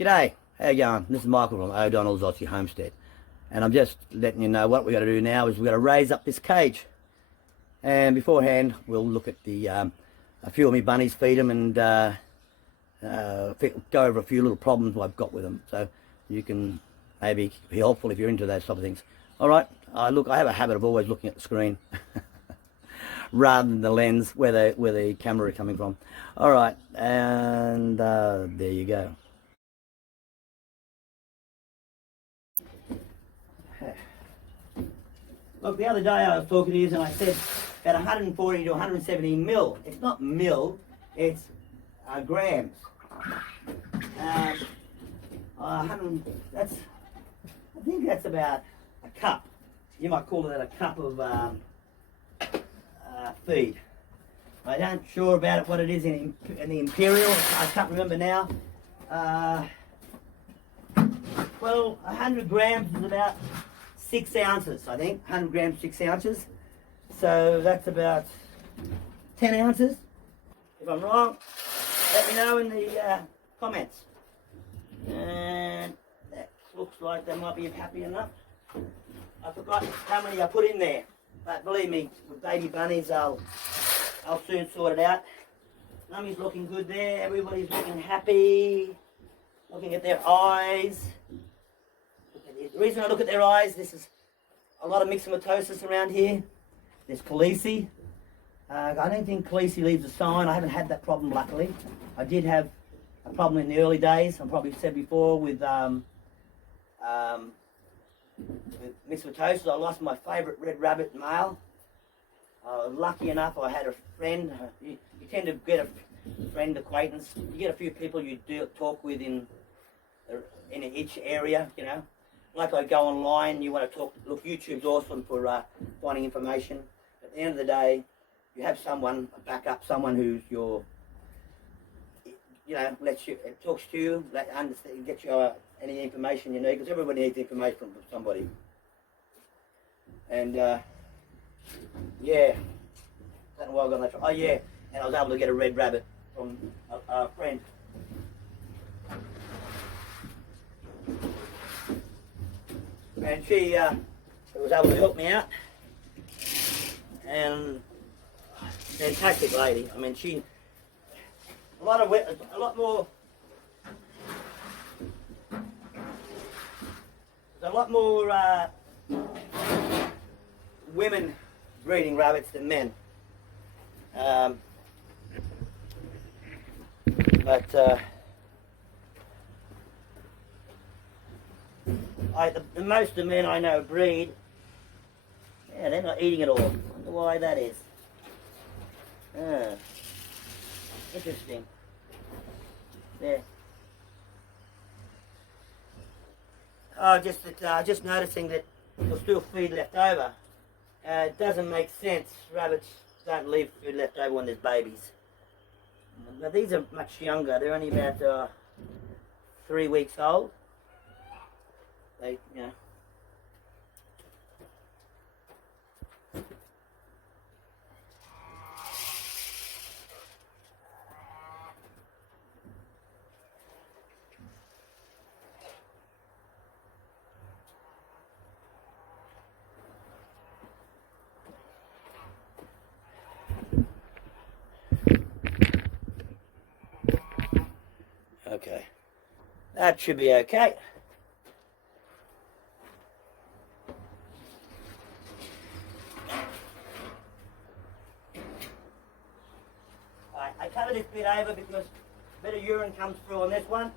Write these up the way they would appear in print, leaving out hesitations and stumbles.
G'day, how you going? This is Michael from O'Donnell's Aussie Homestead, and I'm just letting you know what we've got to do now is we've got to raise up this cage. And beforehand, we'll look at the a few of my bunnies, feed them, and go over a few little problems I've got with them, so you can maybe be helpful if you're into those type of things. All right, I have a habit of always looking at the screen rather than the lens where the camera is coming from. All right, and there you go. Look, the other day I was talking to you and I said about 140 to 170 mil. It's not mil, it's grams. 100, I think that's about a cup. You might call it a cup of feed. I don't sure about it, what it is in the Imperial. I can't remember now. Well, 100 grams is about 6 ounces, I think. 100 grams, 6 ounces. So that's about 10 ounces. If I'm wrong, let me know in the comments. And that looks like they might be happy enough. I forgot how many I put in there, but believe me, with baby bunnies, I'll soon sort it out. Mummy's looking good there. Everybody's looking happy. Looking at their eyes. The reason I look at their eyes, this is a lot of myxomatosis around here. There's Khaleesi. I don't think Khaleesi leaves a sign. I haven't had that problem, luckily. I did have a problem in the early days. I probably said before with myxomatosis. I lost my favourite red rabbit male. Lucky enough, I had a friend. You tend to get a friend acquaintance. You get a few people you do talk with in each area, you know. Like I go online, you want to talk, look, YouTube's awesome for finding information. At the end of the day, you have someone, a backup, someone who's your, you know, talks to you, understand, gets you any information you need, because everybody needs information from somebody. And yeah, I don't know why I got that. Oh yeah, and I was able to get a red rabbit from a friend. And she was able to help me out, and fantastic lady. I mean, she a lot more women breeding rabbits than men. Most of the men I know breed, yeah, they're not eating it all. I wonder why that is. Interesting. Yeah. Oh, just noticing that there's still feed left over. It doesn't make sense. Rabbits don't leave food left over when there's babies. But these are much younger. They're only about 3 weeks old. They, you know. Okay, that should be okay. I cover this bit over because a bit of urine comes through on this one,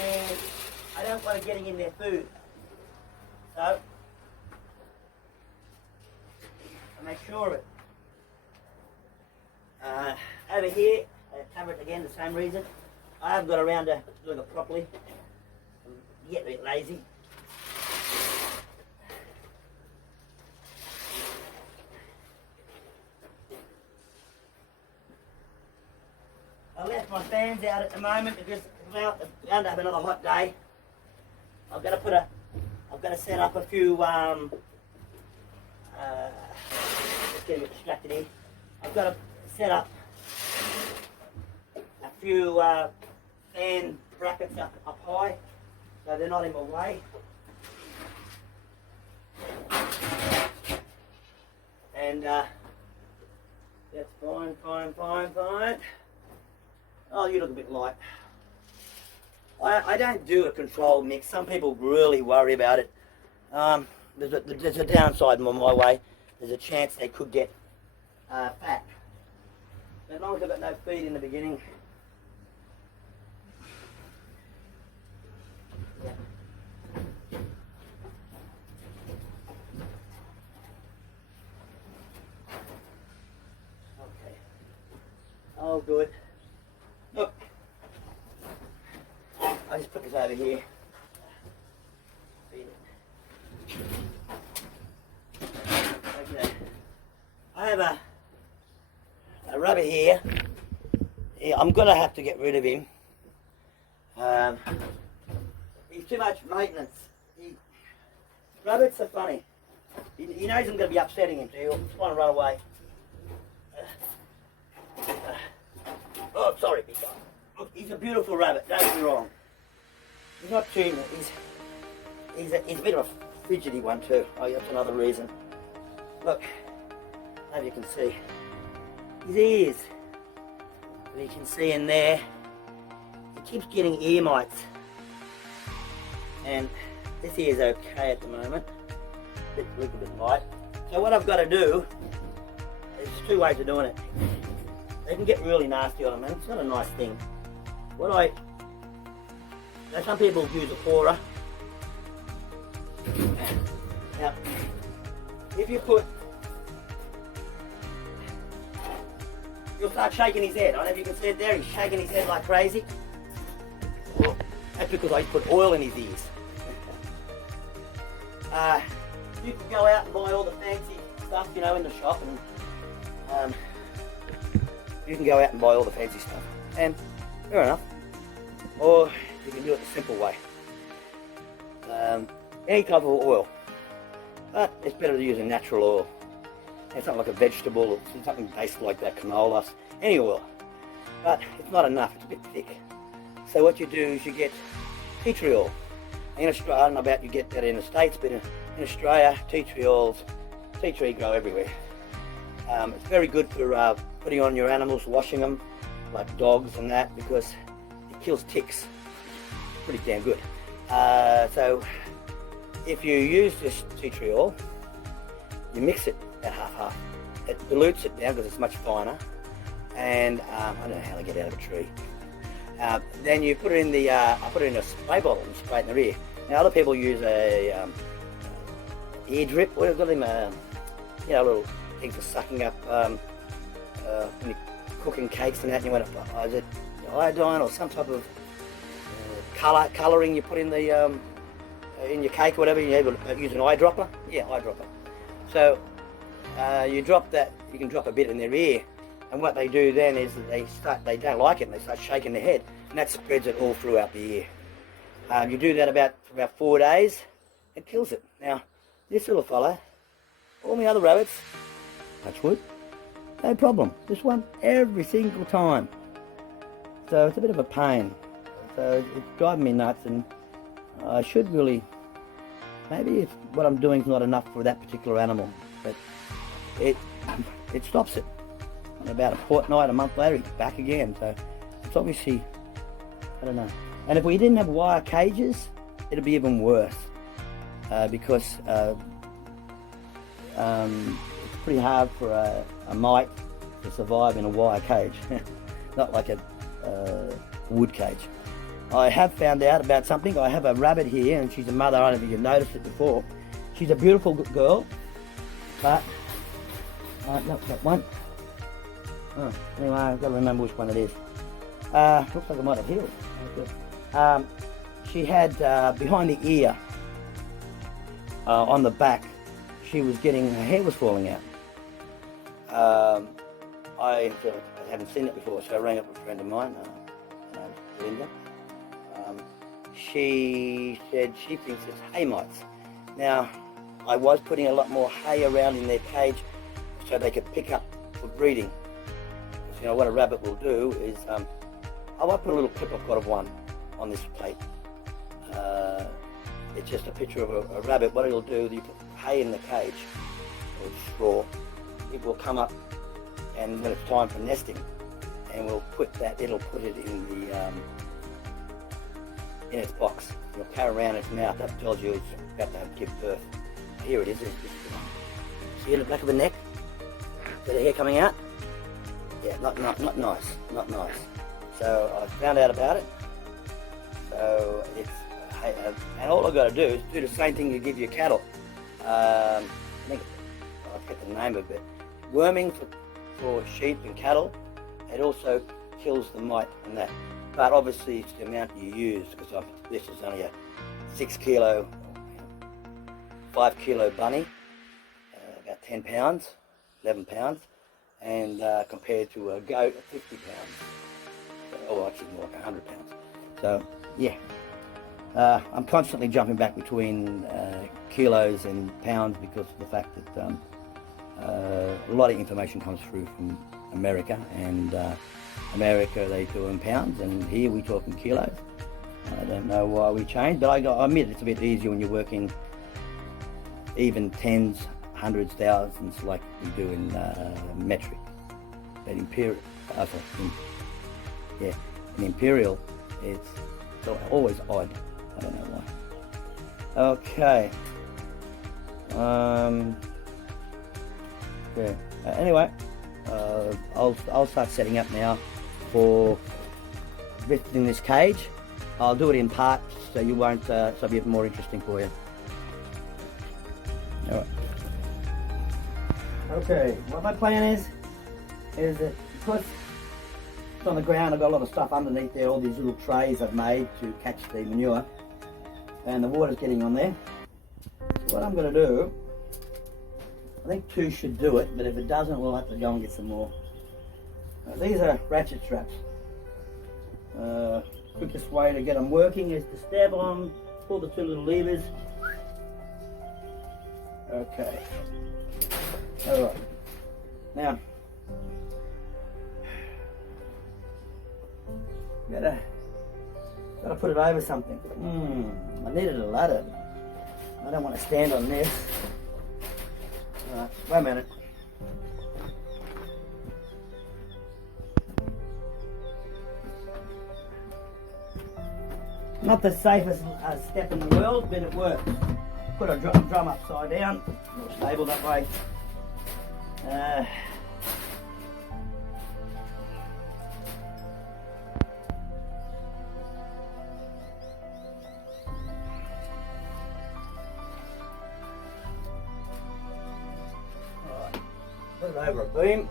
and I don't want it getting in their food. So I make sure of it. Over here, I cover it again, the same reason. I haven't got around to doing it properly. I'm getting a bit lazy. I left my fans out at the moment because we're bound to have another hot day. I've got to set up a few just getting a bit distracted here. I've got to set up a few fan brackets up high, so they're not in my way. And that's fine. Oh, you look a bit light. I don't do a controlled mix. Some people really worry about it. There's a downside my way. There's a chance they could get fat. As long as they've got no feed in the beginning. Yeah. Okay. Oh, good. Look. I just put this over here. Feed it. Okay. I have a rabbit here. Yeah, I'm gonna have to get rid of him. He's too much maintenance. Rabbits are funny. He knows I'm gonna be upsetting him, so he'll just want to run away. Oh, sorry, big guy. Look, he's a beautiful rabbit. Don't get me wrong. He's not too. He's a bit of a fidgety one too. Oh, that's another reason. Look, as you can see, his ears. And you can see in there, he keeps getting ear mites. And this ear's okay at the moment. A little bit light. So what I've got to do, there's two ways of doing it. They can get really nasty on them, and it's not a nice thing. Now some people use a pourer. Now, if you put, you'll start shaking his head. I don't know if you can see it there, he's shaking his head like crazy. That's because I put oil in his ears. You can go out and buy all the fancy stuff, you know, in the shop, and you can go out and buy all the fancy stuff, and fair enough. Or you can do it the simple way. Any type of oil, but it's better to use a natural oil. It's not like a vegetable or something based like that, canola, any oil. But it's not enough, it's a bit thick. So what you do is you get tea tree oil. In Australia, I don't know about you get that in the States, but in Australia, tea tree oils, tea tree grow everywhere. It's very good for putting on your animals, washing them, like dogs and that, because it kills ticks. Pretty damn good. So if you use this tea tree oil, you mix it at half-half. It dilutes it down because it's much finer, and I don't know how they get out of a tree. Then you put it in the, I put it in a spray bottle and spray it in the ear. Now other people use a ear drip. What have got them? You know, little things for sucking up when you're cooking cakes and that. And you want to, is it iodine or some type of colouring you put in the in your cake or whatever? You're able to use an eyedropper. Yeah, eyedropper. So you drop that. You can drop a bit in their ear. And what they do then is they don't like it and they start shaking their head, and that spreads it all throughout the ear. You do that for about 4 days, it kills it. Now, this little fella, all my other rabbits, touch wood, no problem. This one, every single time. So it's a bit of a pain. So it's driving me nuts, and I should really, maybe what I'm doing is not enough for that particular animal, but it stops it. And about a fortnight, a month later, he's back again. So it's obviously, I don't know. And if we didn't have wire cages, it'd be even worse because it's pretty hard for a mite to survive in a wire cage, not like a wood cage. I have found out about something. I have a rabbit here, and she's a mother. I don't know if you've noticed it before. She's a beautiful girl, but not that one. Oh, anyway, I've got to remember which one it is. Looks like I might have healed. She had behind the ear, on the back, she was getting, her hair was falling out. I haven't seen it before, so I rang up a friend of mine, Linda. She said she thinks it's hay mites. Now, I was putting a lot more hay around in their cage so they could pick up for breeding. You know, what a rabbit will do is, I might put a little clip I've got of one. on this plate. It's just a picture of a rabbit. What it'll do, you put hay in the cage, or straw, it will come up, and when it's time for nesting, and it'll put it in the in its box. It'll carry around its mouth. That tells you it's about to give birth. Here it is. See the back of the neck? See the hair coming out? Yeah, not nice. Not nice. So I found out about it. So it's and all I've got to do is do the same thing you give your cattle. I think I forget the name of it. Worming for sheep and cattle. It also kills the mite and that. But obviously it's the amount you use, because this is only a 6 kilo, 5 kilo bunny, about 10 pounds, 11 pounds, and compared to a goat of 50 pounds, or actually more like 100 pounds. So yeah, I'm constantly jumping back between kilos and pounds because of the fact that a lot of information comes through from America, and America they do in pounds, and here we talk in kilos. I don't know why we changed, but I admit it's a bit easier when you're working even tens, hundreds, thousands like we do in metric. But in imperial, it's always odd. I don't know why. Okay. Yeah. Anyway, I'll start setting up now for visiting this cage. I'll do it in parts so you won't, so it'll be more interesting for you. All right. Okay, what my plan is that because it's on the ground, I've got a lot of stuff underneath there, all these little trays I've made to catch the manure, and the water's getting on there. So what I'm going to do, I think 2 should do it, but if it doesn't, we'll have to go and get some more. These are ratchet straps. Quickest way to get them working is to stab on, pull the 2 little levers. Okay. Alright. Now, gotta put it over something. I needed a ladder. I don't want to stand on this. Alright, wait a minute. Not the safest step in the world, but it works. Put a drum upside down, more stable that way. Put it over a beam.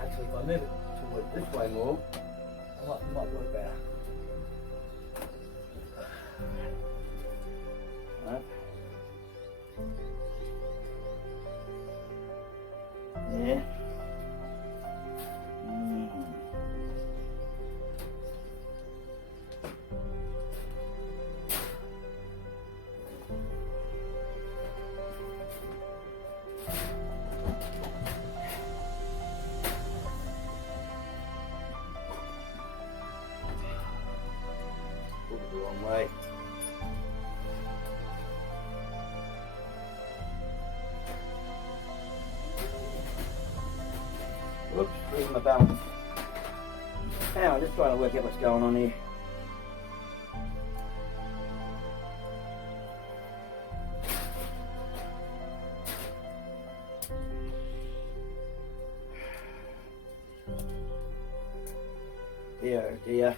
Actually, if I move it towards this way more, it might work better. Right. Yeah. Pulled it the wrong way. Whoops, losing my balance. Hang on, just trying to work out what's going on here. Dear, oh dear.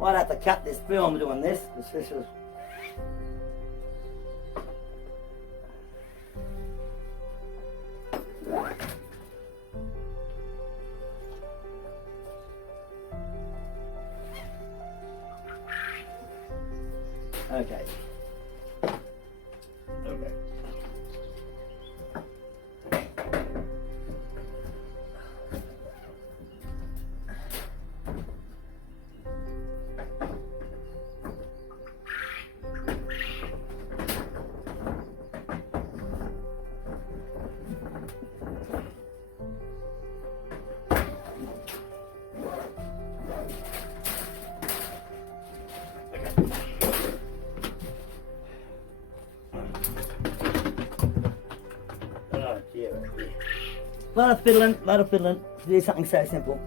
Might have to cut this film doing this. This is. Okay. Okay. lot of fiddling to do something so simple.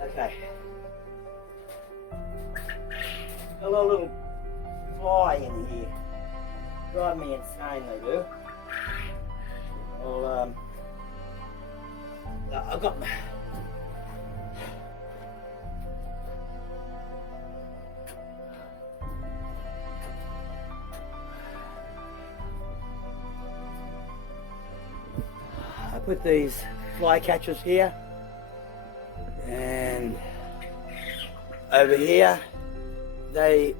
Okay. Got a little fly in here. Drive me insane, they do. Well, I've got I put these fly catchers here, and over here they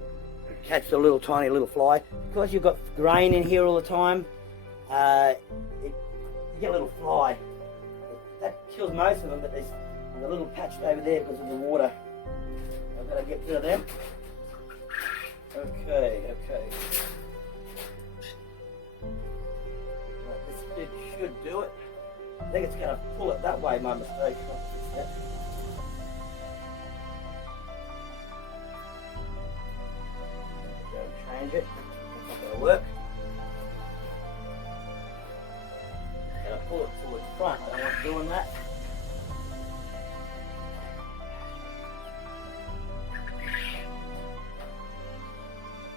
catch the little tiny little fly. Because you've got grain in here all the time, you get a little fly. That kills most of them, but there's a little patched over there because of the water. I've got to get rid of them. Okay. Right, this should do it. I think it's going to pull it that way, my mistake. Change it. It's not going to work. I'm going to pull it towards the front. I don't want doing that.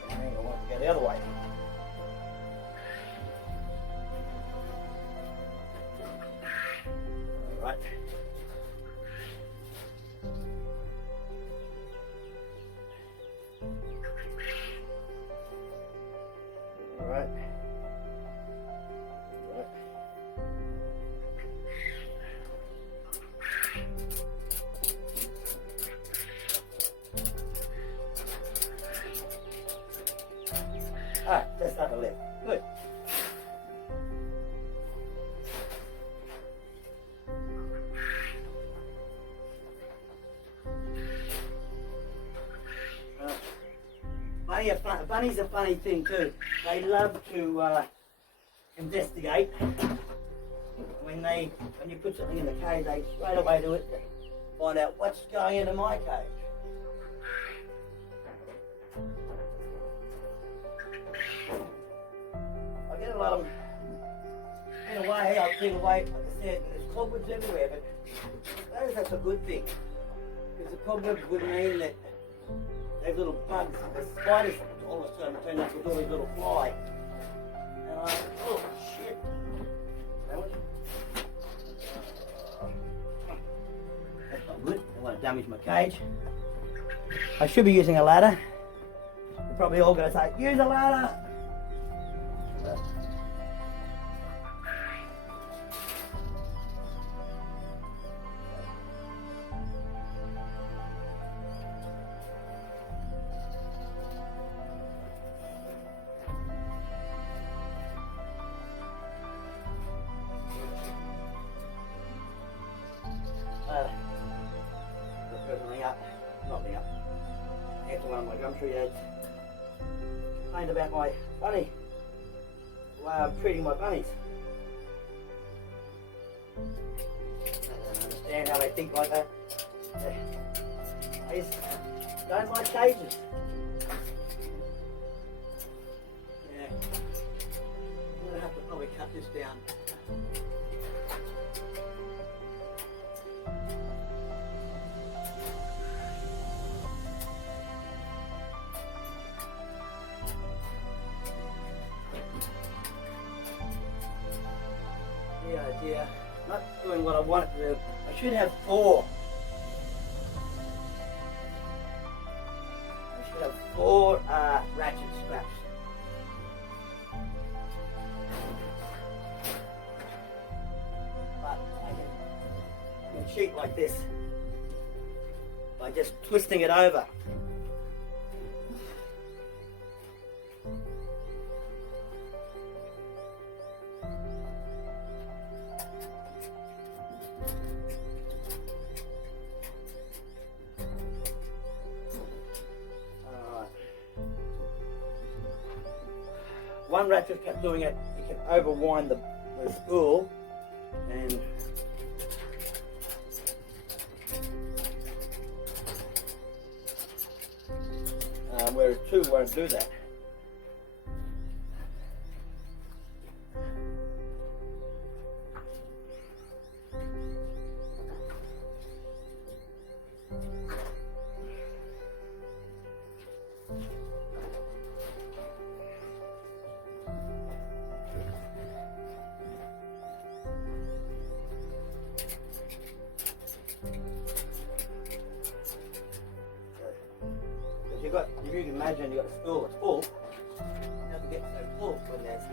And I want to go the other way. All right. Alright, that's not the lip. Good. Bunnies are a funny thing too. They love to investigate. When you put something in the cage, they straight away do it to find out what's going into my cage. I get a lot of them in a way, I'll clean away, like I said, there's cobwebs everywhere, but that's a good thing. Because the cobwebs would mean that those little bugs, the spiders all of a sudden turn up with all these little fly. And I'm like, oh shit. That's not good. I don't want to damage my cage. I should be using a ladder. You're probably all going to say, use a ladder. After one of my Rabbitry ads, complained about my bunny, the way I'm treating my bunnies. I don't understand how they think like that. I just don't like cages. Yeah, I'm going to have to probably cut this down. Yeah, not doing what I want it to do. I should have four. I should have four ratchet straps. But I can cheat like this by just twisting it over. One ratchet kept doing it, you can overwind the spool and whereas 2 won't do that. If you can imagine you've got a stool that's full, you have to get so full when there's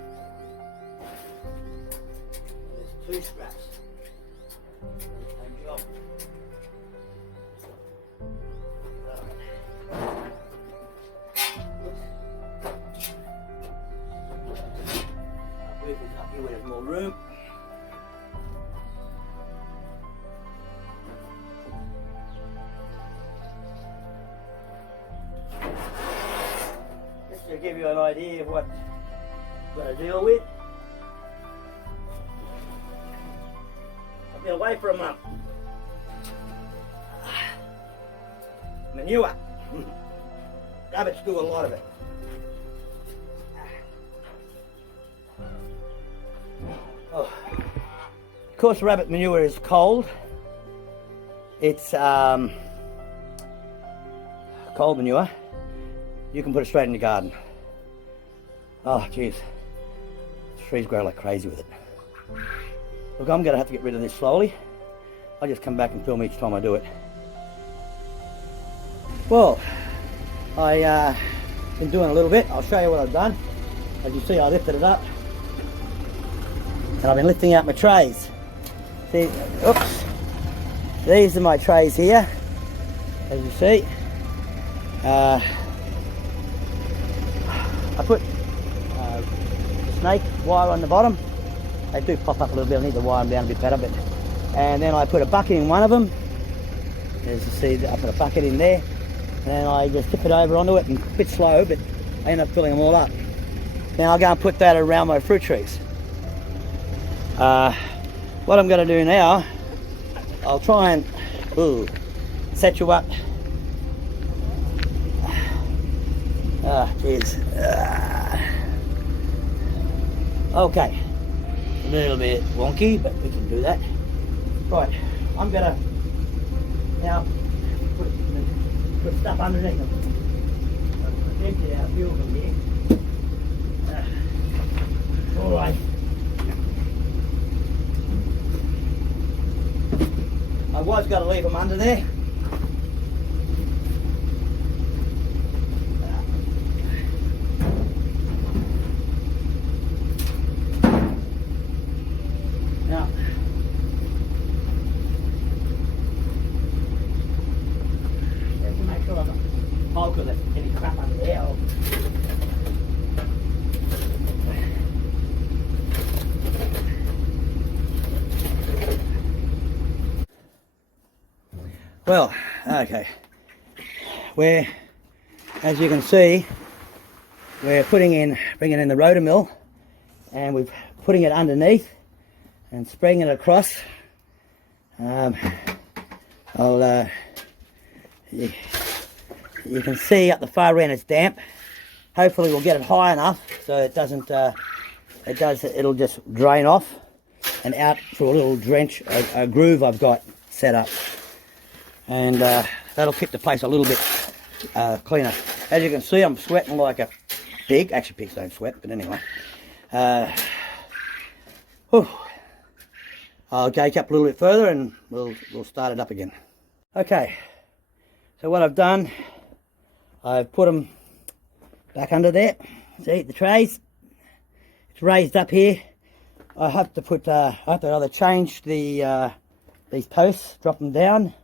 2 straps. Same job. Roof is up here where there's more room. To give you an idea of what I'm going to deal with. I've been away for a month. Manure. Rabbits do a lot of it. Oh. Of course, rabbit manure is cold. It's cold manure. You can put it straight in your garden. Oh, jeez. Trees grow like crazy with it. Look, I'm going to have to get rid of this slowly. I'll just come back and film each time I do it. Well, I've been doing a little bit. I'll show you what I've done. As you see, I lifted it up. And I've been lifting out my trays. See, oops. These are my trays here, as you see. I put snake wire on the bottom. They do pop up a little bit. I need to wire them down a bit better. And then I put a bucket in one of them. As you see, I put a bucket in there. And I just tip it over onto it, and a bit slow, but I end up filling them all up. Now I'll go and put that around my fruit trees. What I'm going to do now, I'll try and set you up. Jeez. Okay. A little bit wonky, but we can do that. Right. I'm going to now put stuff underneath them. I've emptied out a few of them here. All right. I was going to leave them under there. Now, just to make sure I'm not bulk of any crap under there. Well, okay, as you can see, we're bringing in the rotor mill, and we're putting it underneath and spraying it across. You can see up the far end it's damp. Hopefully we'll get it high enough so it doesn't, it'll just drain off and out through a little drench, a groove I've got set up. And that'll keep the place a little bit cleaner. As you can see, I'm sweating like a pig. Actually, pigs don't sweat, but anyway. I'll gauge up a little bit further and we'll start it up again. Okay, so what I've done, I've put them back under there. See the trays? It's raised up here. I have to put, I have to either change the these posts, drop them down,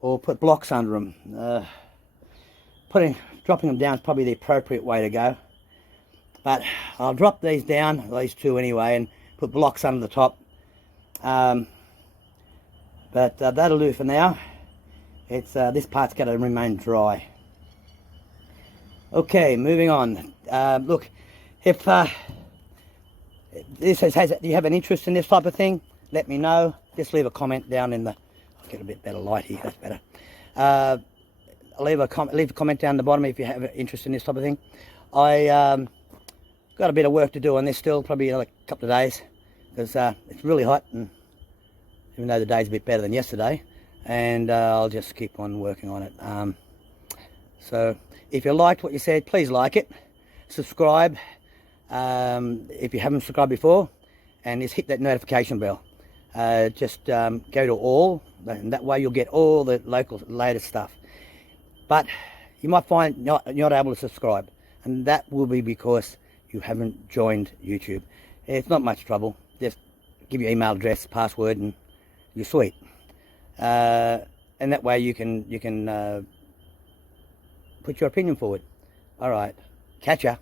or put blocks under them. Dropping them down is probably the appropriate way to go. But I'll drop these down, these two anyway, and put blocks under the top. But that'll do for now. It's this part's got to remain dry. Okay, moving on. Look, if do you have an interest in this type of thing? Let me know. Just leave a comment down in the. I'll get a bit better light here. That's better. leave a comment down the bottom if you have an interest in this type of thing. I got a bit of work to do on this still, probably another couple of days, because it's really hot, and even though the day's a bit better than yesterday, and I'll just keep on working on it. So if you liked what you said, please like it, subscribe if you haven't subscribed before, and just hit that notification bell. Just go to all, and that way you'll get all the local latest stuff. But you might find you're not able to subscribe, and that will be because you haven't joined YouTube. It's not much trouble. Just give your email address, password, and you're sweet. And that way you can put your opinion forward. All right, catch ya.